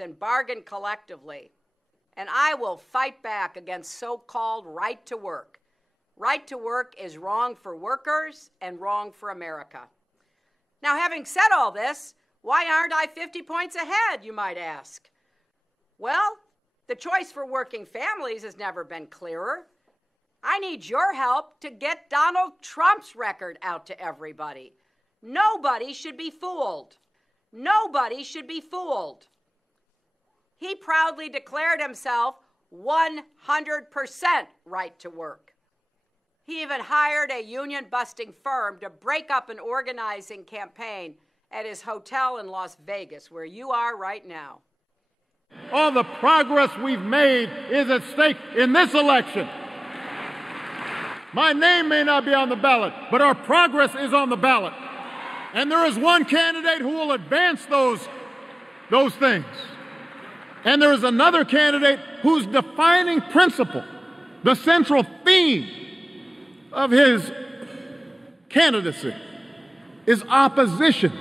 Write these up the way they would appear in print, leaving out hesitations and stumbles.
and bargain collectively. And I will fight back against so-called right to work. Right to work is wrong for workers and wrong for America. Now, having said all this, why aren't I 50 points ahead, you might ask? Well, the choice for working families has never been clearer. I need your help to get Donald Trump's record out to everybody. Nobody should be fooled. Nobody should be fooled. He proudly declared himself 100% right to work. He even hired a union-busting firm to break up an organizing campaign at his hotel in Las Vegas, where you are right now. All the progress we've made is at stake in this election. My name may not be on the ballot, but our progress is on the ballot. And there is one candidate who will advance those things. And there is another candidate whose defining principle, the central theme of his candidacy, is opposition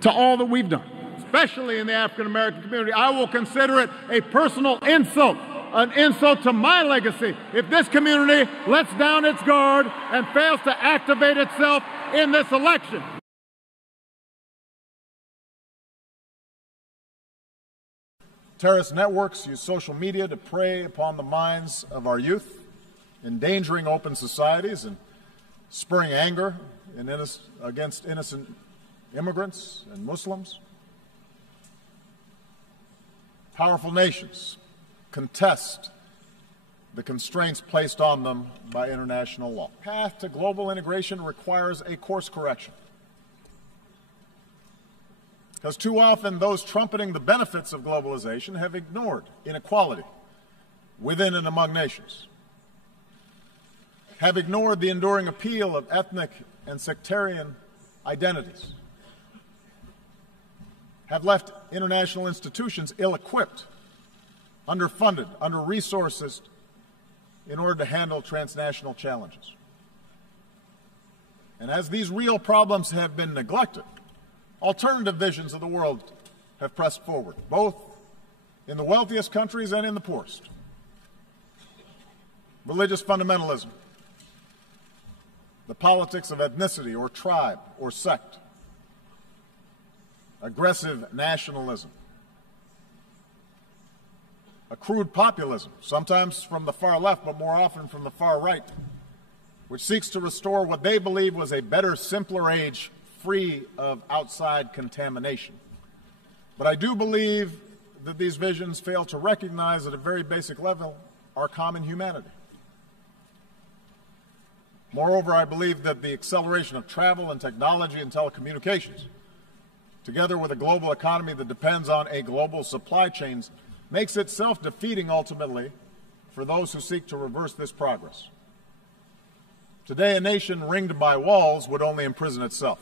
to all that we've done, especially in the African American community. I will consider it a personal insult, an insult to my legacy, if this community lets down its guard and fails to activate itself in this election. Terrorist networks use social media to prey upon the minds of our youth, endangering open societies and spurring anger against innocent immigrants and Muslims. Powerful nations contest the constraints placed on them by international law. The path to global integration requires a course correction, because too often those trumpeting the benefits of globalization have ignored inequality within and among nations, have ignored the enduring appeal of ethnic and sectarian identities, have left international institutions ill-equipped, underfunded, under-resourced in order to handle transnational challenges. And as these real problems have been neglected, alternative visions of the world have pressed forward, both in the wealthiest countries and in the poorest. Religious fundamentalism, the politics of ethnicity or tribe or sect, aggressive nationalism, a crude populism, sometimes from the far left, but more often from the far right, which seeks to restore what they believe was a better, simpler age free of outside contamination. But I do believe that these visions fail to recognize at a very basic level our common humanity. Moreover, I believe that the acceleration of travel and technology and telecommunications, together with a global economy that depends on a global supply chain, makes it self-defeating ultimately for those who seek to reverse this progress. Today, a nation ringed by walls would only imprison itself.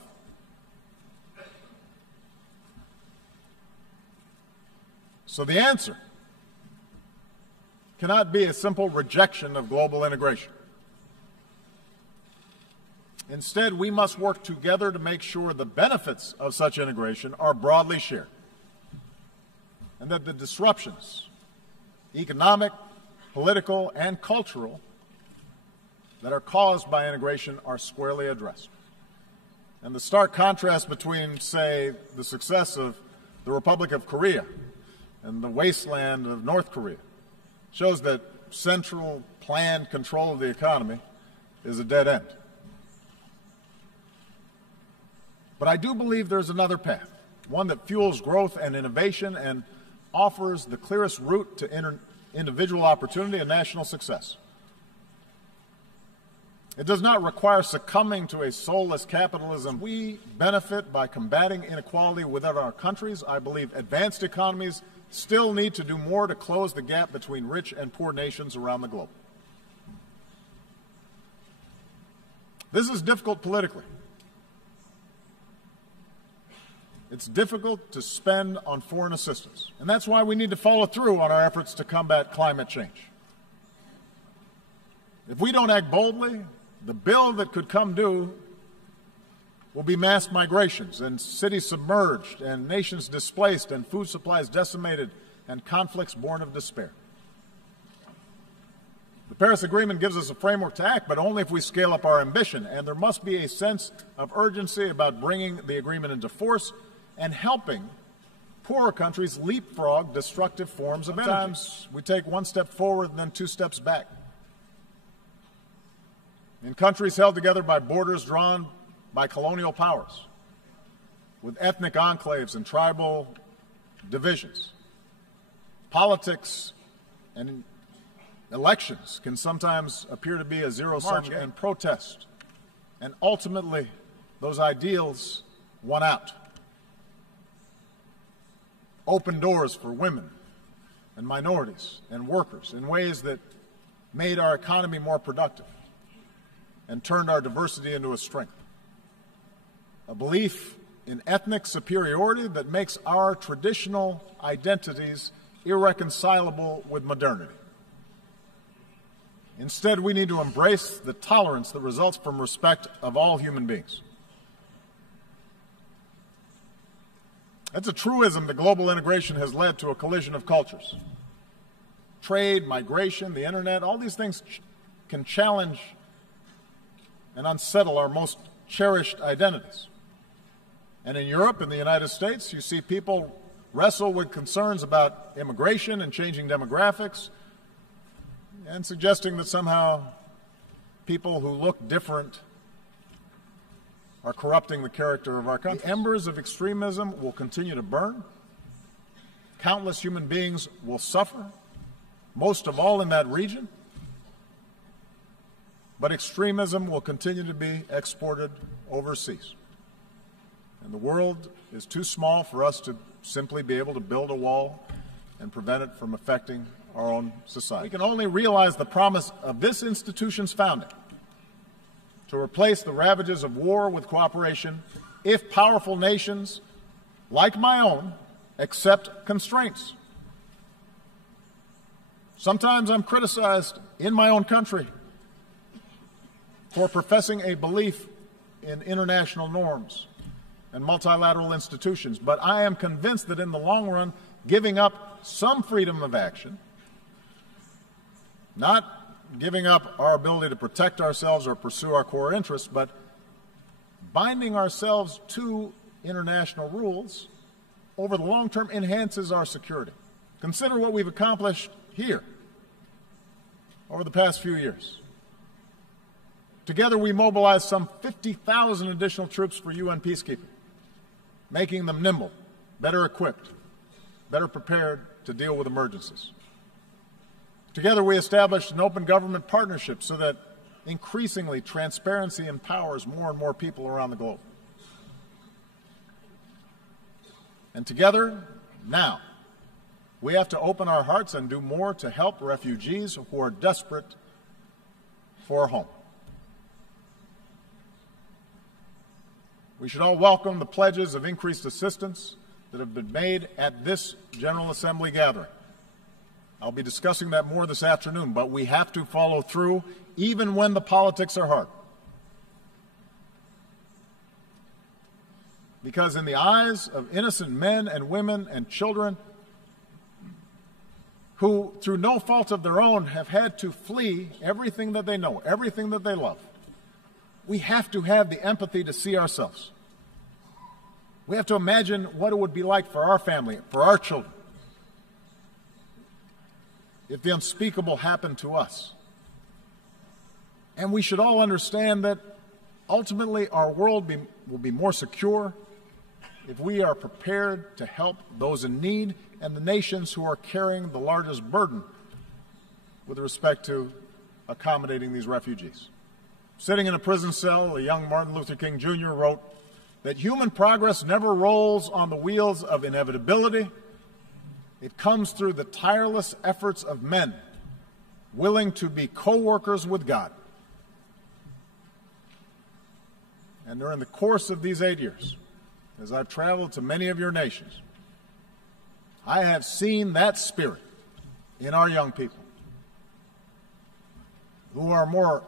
So the answer cannot be a simple rejection of global integration. Instead, we must work together to make sure the benefits of such integration are broadly shared, and that the disruptions, economic, political, and cultural, that are caused by integration are squarely addressed. And the stark contrast between, say, the success of the Republic of Korea and the wasteland of North Korea shows that central planned control of the economy is a dead end. But I do believe there's another path, one that fuels growth and innovation and offers the clearest route to individual opportunity and national success. It does not require succumbing to a soulless capitalism. We benefit by combating inequality within our countries. I believe advanced economies still need to do more to close the gap between rich and poor nations around the globe. This is difficult politically. It's difficult to spend on foreign assistance, and that's why we need to follow through on our efforts to combat climate change. If we don't act boldly, the bill that could come due will be mass migrations and cities submerged and nations displaced and food supplies decimated and conflicts born of despair. The Paris Agreement gives us a framework to act, but only if we scale up our ambition, and there must be a sense of urgency about bringing the agreement into force and helping poorer countries leapfrog destructive forms of energy. Sometimes we take one step forward and then two steps back. In countries held together by borders drawn by colonial powers, with ethnic enclaves and tribal divisions, politics and elections can sometimes appear to be a zero-sum game and protest. And ultimately, those ideals won out. Open doors for women and minorities and workers in ways that made our economy more productive and turned our diversity into a strength. A belief in ethnic superiority that makes our traditional identities irreconcilable with modernity. Instead, we need to embrace the tolerance that results from respect of all human beings. It's a truism that global integration has led to a collision of cultures. Trade, migration, the internet, all these things can challenge and unsettle our most cherished identities. And in Europe and the United States, you see people wrestle with concerns about immigration and changing demographics, and suggesting that somehow people who look different are corrupting the character of our country. The embers of extremism will continue to burn. Countless human beings will suffer, most of all in that region. But extremism will continue to be exported overseas. And the world is too small for us to simply be able to build a wall and prevent it from affecting our own society. We can only realize the promise of this institution's founding to replace the ravages of war with cooperation if powerful nations, like my own, accept constraints. Sometimes I'm criticized in my own country for professing a belief in international norms and multilateral institutions, but I am convinced that in the long run, giving up some freedom of action, not giving up our ability to protect ourselves or pursue our core interests, but binding ourselves to international rules over the long term enhances our security. Consider what we've accomplished here over the past few years. Together we mobilized some 50,000 additional troops for UN peacekeeping, making them nimble, better equipped, better prepared to deal with emergencies. Together we established an open government partnership so that increasingly transparency empowers more and more people around the globe. And together, now, we have to open our hearts and do more to help refugees who are desperate for a home. We should all welcome the pledges of increased assistance that have been made at this General Assembly gathering. I'll be discussing that more this afternoon, but we have to follow through even when the politics are hard. Because in the eyes of innocent men and women and children who, through no fault of their own, have had to flee everything that they know, everything that they love, we have to have the empathy to see ourselves. We have to imagine what it would be like for our family, for our children, if the unspeakable happened to us. And we should all understand that ultimately our world will be more secure if we are prepared to help those in need and the nations who are carrying the largest burden with respect to accommodating these refugees. Sitting in a prison cell, a young Martin Luther King Jr. wrote that human progress never rolls on the wheels of inevitability. It comes through the tireless efforts of men willing to be co-workers with God. And during the course of these 8 years, as I've traveled to many of your nations, I have seen that spirit in our young people who are more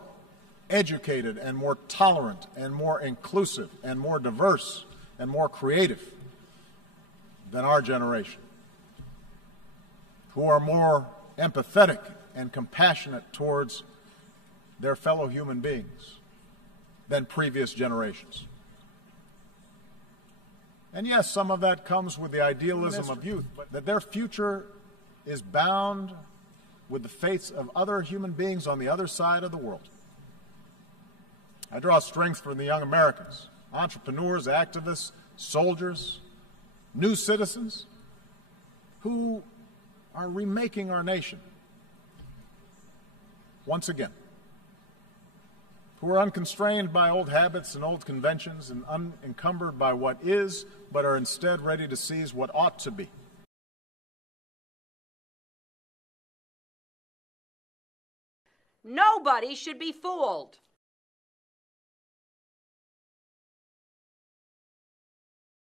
educated and more tolerant and more inclusive and more diverse and more creative than our generation, who are more empathetic and compassionate towards their fellow human beings than previous generations. And yes, some of that comes with the idealism of youth, but that their future is bound with the fates of other human beings on the other side of the world. I draw strength from the young Americans, entrepreneurs, activists, soldiers, new citizens who are remaking our nation once again, who are unconstrained by old habits and old conventions and unencumbered by what is, but are instead ready to seize what ought to be. Nobody should be fooled.